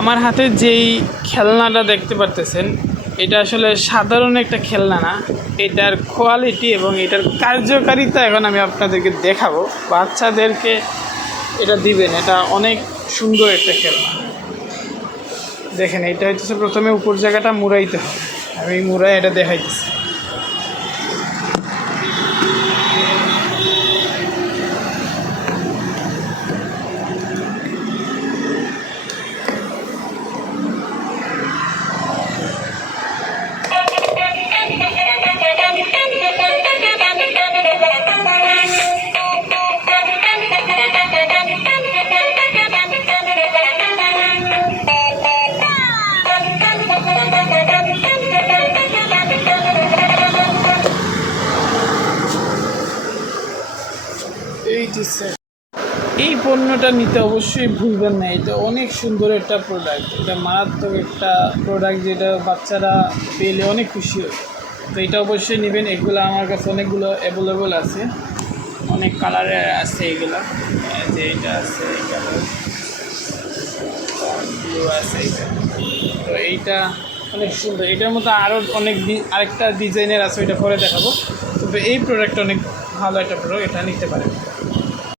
আমার হাতে যেই খেলনাটা দেখতে পারতেছেন, এটা আসলে সাধারণ একটা খেলনা না। এটার কোয়ালিটি এবং এটার কার্যকারিতা এখন আমি আপনাদেরকে দেখাবো। বাচ্চাদেরকে এটা দিবেন, এটা অনেক সুন্দর একটা খেলনা। দেখেন, এটা হচ্ছে প্রথমে উপর জায়গাটা মুড়াইতে হবে। আমি মুড়াই এটা দেখাইতেছি। এই পণ্যটা নিতে অবশ্যই ভুলবেন না। এটা অনেক সুন্দর একটা প্রোডাক্ট, এটা মারাত্মক একটা প্রোডাক্ট, যেটা বাচ্চারা পেলে অনেক খুশি হয়। তো এটা অবশ্যই নেবেন। এগুলো আমার কাছে অনেকগুলো অ্যাভেলেবল আছে, অনেক কালারের আছে এগুলো। যে এটা আছে, এই কালার ব্লু আছে, এইটা। তো এইটা অনেক সুন্দর। এটার মতো আরও অনেক আরেকটা ডিজাইনের আছে, ওইটা পরে দেখাবো। তবে এই প্রোডাক্টটা অনেক ভালো একটা প্রোডাক্ট, এটা নিতে পারেন।